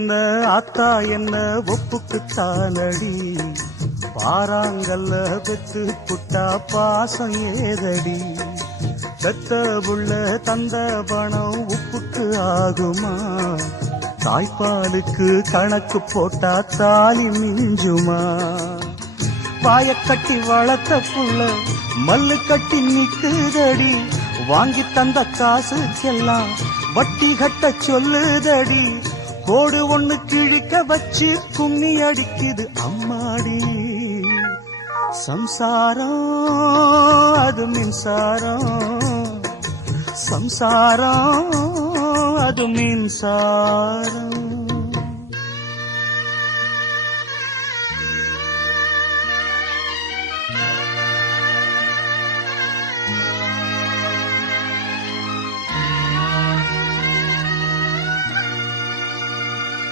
என்ன? ஆத்தா என்ன? ஒப்புக்குத்தானடி பாறாங்கல்ல பெத்து புட்டா பாசம் ஏதடி. பெத்த புள்ள தந்த பணம் உப்புக்கு ஆகுமா? தாய்ப்பாலுக்கு கணக்கு போட்டா தாலி மிஞ்சுமா? பாய கட்டி வளர்த்த புள்ள மல்லு கட்டி நிக்குதடி. வாங்கி தந்த காசுக்கெல்லாம் வட்டி கட்ட சொல்லுதடி. கோடு ஒண்ணு கிழிக்க வச்சு கும்மி அடிக்குது அம்மாடி. சம்சாரம் அது மின்சாரம். சம்சாரம் அது மின்சாரம்.